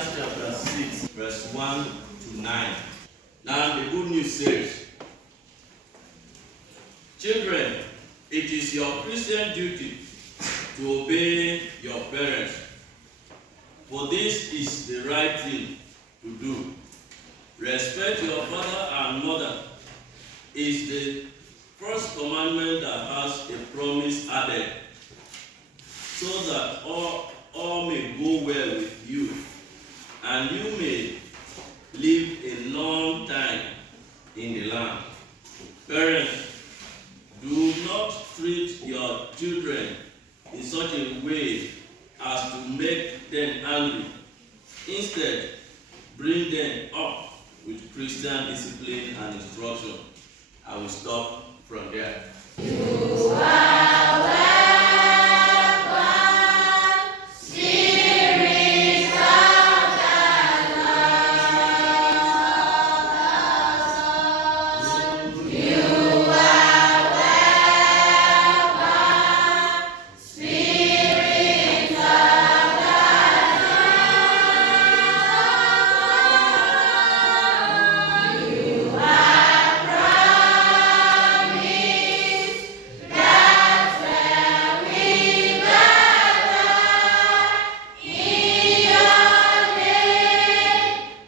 Ephesians chapter 6, verse 1 to 9. Now the good news says, children, it is your Christian duty to obey your parents, for this is the right thing to do. Respect your father and mother is the first commandment that has a promise added, so that all may go well with you, and you may live a long time in the land. Parents, do not treat your children in such a way as to make them angry. Instead, bring them up with Christian discipline and instruction. I will stop from there. You are welcome, Spirit of the Lord. You are welcome, Spirit of the Lord. You are promised that when we gather in your name,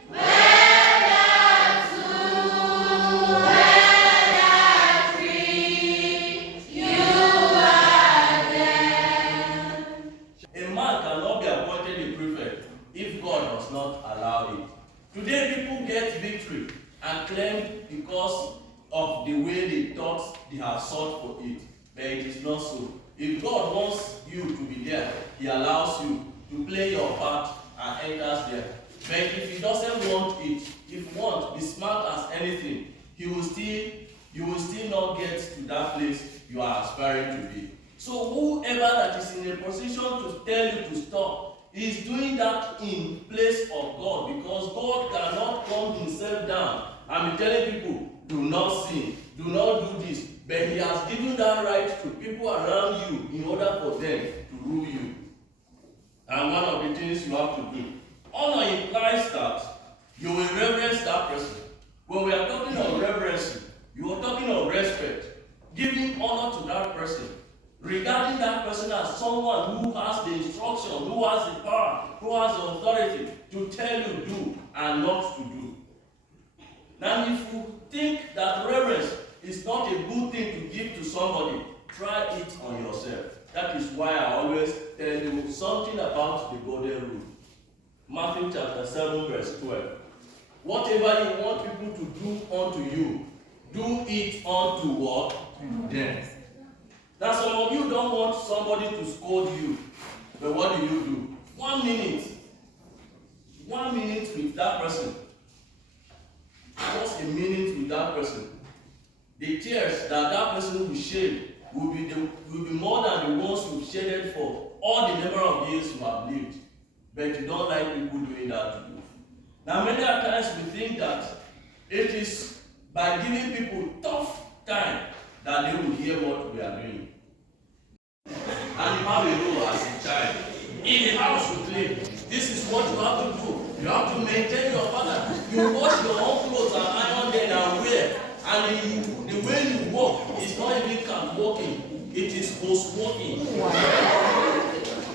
whether two, whether three, you are there. A man cannot be appointed a prefect if God does not allow it. Today, people get victory and claim because of the way they thought they have sought for it. But it is not so. If God wants you to be there, He allows you to play your part and enters there. But if He doesn't want it, if you want, be smart as anything, you will still not get to that place you are aspiring to be. So whoever that is in a position to tell you to stop is doing that in place of God, because God cannot calm Himself down and be telling people, do not sin, do not do this. But He has given that right to people around you in order for them to rule you. And one of the things you have to do, honor implies that you will reverence that person. When we are talking of reverence, you are talking of respect, giving honor to that person, regarding that person as someone who has the instruction, who has the power, who has the authority to tell you do and not to do. Now, if you think that reverence is not a good thing to give to somebody, try it on yourself. That is why I always tell you something about the golden rule. Matthew chapter 7, verse 12. Whatever you want people to do unto you, do it unto what? Them. Now, some of you don't want somebody to scold you, but what do? 1 minute. 1 minute with that person. Just a minute with that person. The tears that person will shed will be more than the ones you've shedded for all the number of years you have lived. But you don't like people doing that to you. Now, many times we think that it is by giving people tough time that they will hear what we are doing. And you have a role as a child. In the house you clean, this is what you have to do. You have to maintain your father. You wash your own clothes and iron them and wear. And the way you walk is not even camp walking, it is post walking.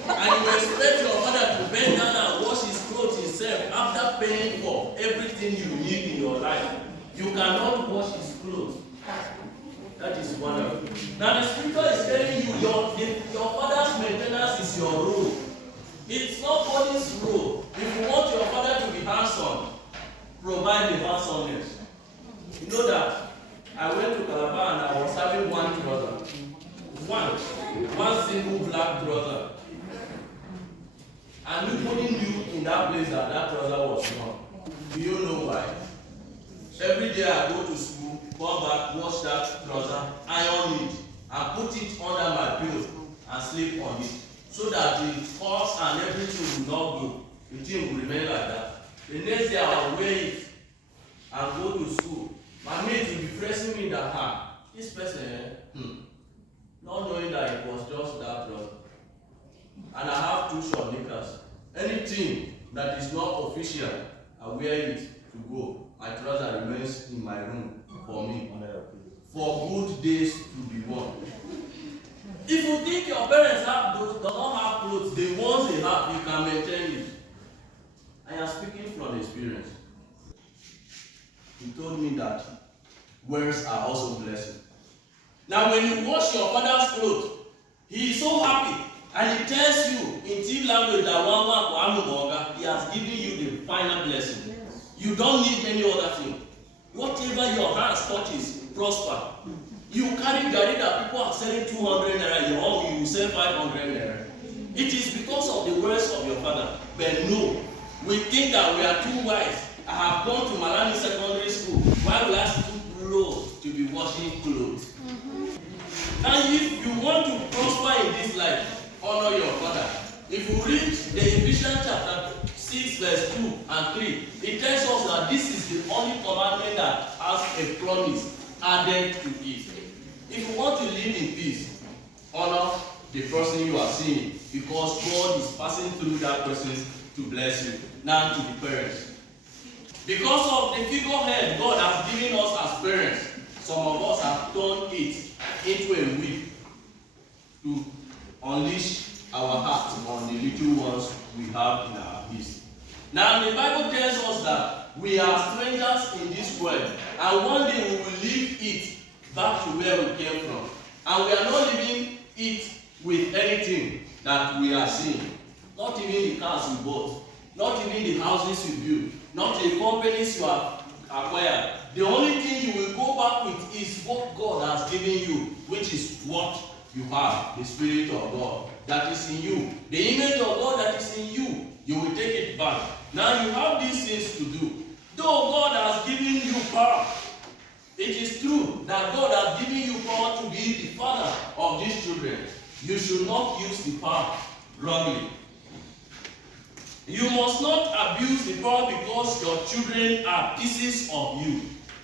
And you expect your father to bend down and wash his clothes himself after paying for everything you need in your life. You cannot wash his clothes. That is one of it. Now the scripture is telling you your father's maintenance is your role. It's not body's role. If you want your father to be handsome, provide the handsomeness. You know that I went to Calabar and I was having one trouser. One single black trouser. And nobody knew in that place that trouser was wrong. Do you know why? Every day I go to school, come back, wash that trouser, iron it, and put it under my pillow and sleep on it, so that the pulse and everything will not go. The thing will remain like that. The next day I will wear it and go to school. My mate will be pressing me in the hand. This person, not knowing that it was just that trouser. And I have 2 short knickers. Anything that is not official, I wear it to go. My trouser remains in my room for me. For good days to be worn. If you think your parents do not have clothes, the ones they have, you can maintain it. I am speaking from experience. He told me that words are also blessings. Now, when you wash your father's clothes, he is so happy, and he tells you in Tiv language that he has given you the final blessing. Yes. You don't need any other thing. Whatever your hands touches, prosper. You carry gari that people are selling 200 naira, your home you sell 500 naira. It is because of the words of your father. But no, we think that we are too wise. I have gone to Malamin secondary school. Why will I stoop low to be washing clothes? And if you want to prosper in this life, honor your father. If you read the Ephesians chapter 6 verse 2 and 3, it tells us that this is the only commandment that has a promise added to it. If you want to live in peace, honor the person you are seeing, because God is passing through that person to bless you. Now to the parents. Because of the figurehead God has given us as parents, some of us have turned it into a whip to unleash our hearts on the little ones we have in our midst. Now the Bible tells us that we are strangers in this world, and one day we will leave it back to where we came from. And we are not leaving it with anything that we are seeing. Not even the cars we bought, not even the houses you built, not the companies you have acquired. The only thing you will go back with is what God has given you, which is what you have, the Spirit of God that is in you. The image of God that is in you, you will take it back. Now you have these things to do. Though God has given you power, it is true that God has given you power to be the father of these children. You should not use the power wrongly. You must not abuse the power because your children are pieces of you.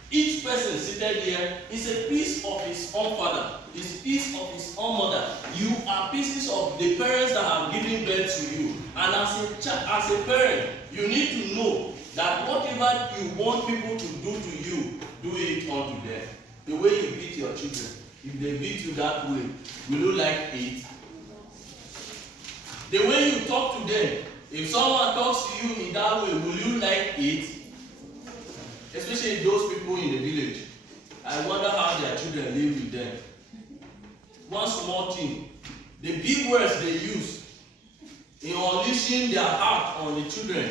Each person seated here is a piece of his own father, is a piece of his own mother. You are pieces of the parents that have given birth to you. And as a parent, you need to know that whatever you want people to do to you, do it unto them. The way you beat your children, if they beat you that way, will you like it? The way you talk to them, if someone talks to you in that way, will you like it? Especially those people in the village. I wonder how their children live with them. One small thing, the big words they use in unleashing their heart on the children.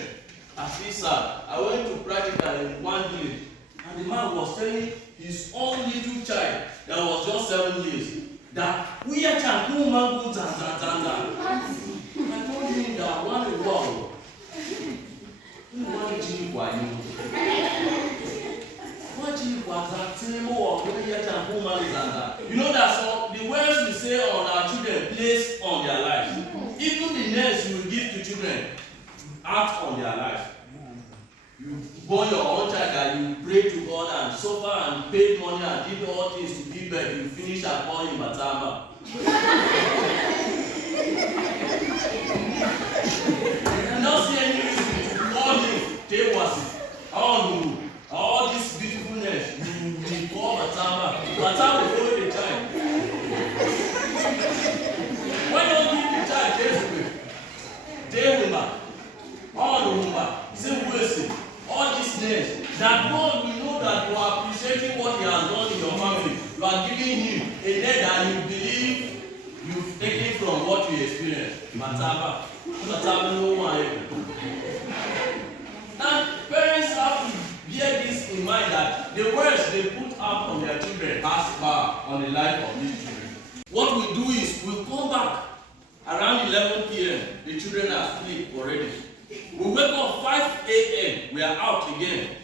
I feel sad. I went to practical in one village, and the man was telling his own little child that was just 7 years that we are changu mangu zanga. I told him that one wow. You know that so the words we say on our children place on their lives. Even the names you will give to children act on their lives. You born your own child that you pray to God and suffer and pay money and did all things to give birth. You finish and call him Matama. You don't see any reason to call him Tewasi. All this beautifulness, you call Matama. Matama will follow the child. Why don't you give the child Tersoo? Tewuma. All the woman. He said, Wilson. All these names. That God will know that you are appreciating what he has done in your family. You are giving him a name that you believe you've taken from what you experienced. Mataba. Mataba no one. And parents have to bear this in mind that the words they put out on their children has power on the life of these children. What we do is we come back around 11 p.m. The children are asleep already. We wake up 5 a.m. We are out again.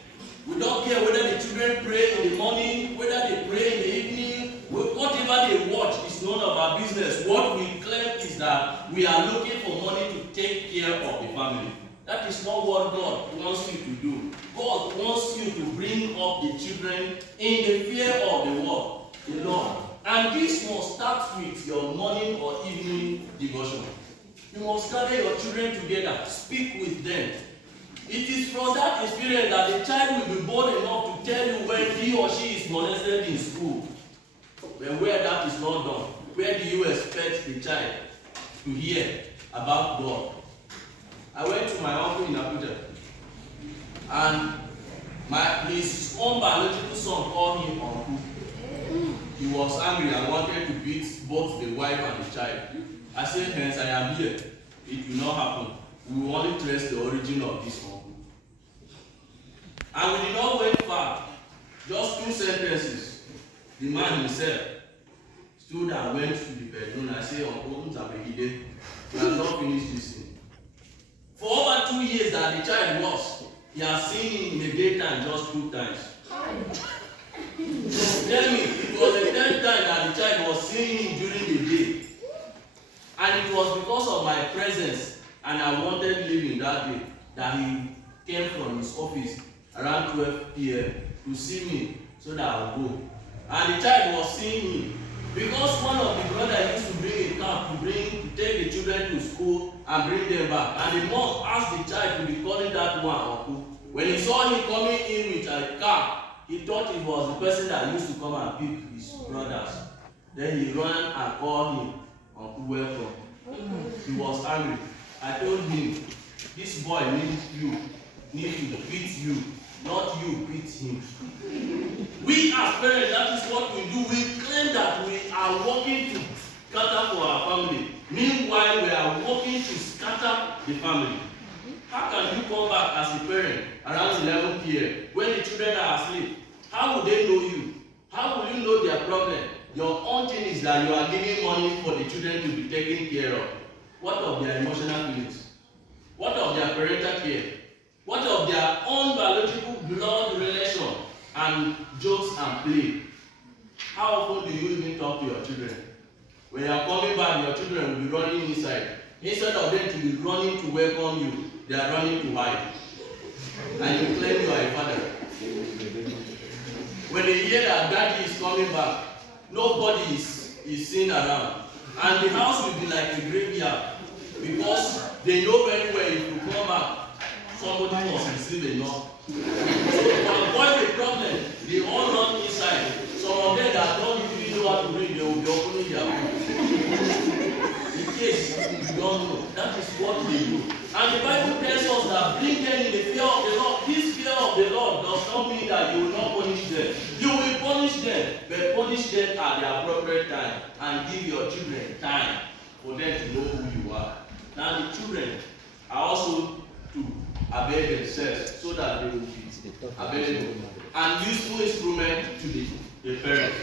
We don't care whether the children pray in the morning, whether they pray in the evening, whatever they watch is none of our business. What we claim is that we are looking for money to take care of the family. That is not what God wants you to do. God wants you to bring up the children in the fear of the Lord, the Lord. And this must start with your morning or evening devotion. You must gather your children together, speak with them. It is from that experience that the child will be bold enough to tell you when he or she is molested in school. But where that is not done, where do you expect the child to hear about God? I went to my uncle in Abuja, and his own biological son called him uncle. He was angry and wanted to beat both the wife and the child. I said, hence I am here. It will not happen. We will only trace the origin of this uncle. And we did not wait far. Just 2 sentences. The man himself stood and went to the bedroom. I said, Uncle Nzabegide, you have not finished this thing. For over 2 years that the child was, he has seen him in the daytime just 2 times. So tell me, it was the 10th time that the child was seeing him during the day. And it was because of my presence and I wanted living that day that he came from his office around 12 p.m. to see me so that I would go. And the child was seeing me because one of the brothers used to bring a car to take the children to school and bring them back. And the mom asked the child to be calling that one uncle. When he saw him coming in with a car, he thought it was the person that used to come and pick his brothers. Then he ran and called him, Uncle, welcome. He was angry. I told him, this boy needs to beat you, not you beat him. We as parents, that is what we do. We claim that we are working to scatter for our family. Meanwhile, we are working to scatter the family. How can you come back as a parent around 11 p.m. when the children are asleep? How will they know you? How will you know their problem? Your own thing is that you are giving money for the children to be taken care of. What of their emotional feelings? What of their parental care? What of their own biological blood relation and jokes and play? How often do you even talk to your children? When you are coming back, your children will be running inside. Instead of them to be running to welcome you, they are running to hide. And you claim you are a father. When they hear that daddy is coming back, nobody is seen around. And the house will be like a graveyard. Because they know very well if you come back, somebody must receive a knock. So to avoid the problem, they all run inside. Some of them that don't even know how to read, they will be opening their book. In case you don't know, that is what they do. And the Bible tells us that bring them in the fear of the Lord. This fear of the Lord does not mean that you will not punish them. You will punish them, but punish them at the appropriate time and give your children time for them to know who you are. Now the children are also to avail themselves so that they will be available and useful instrument to the parents.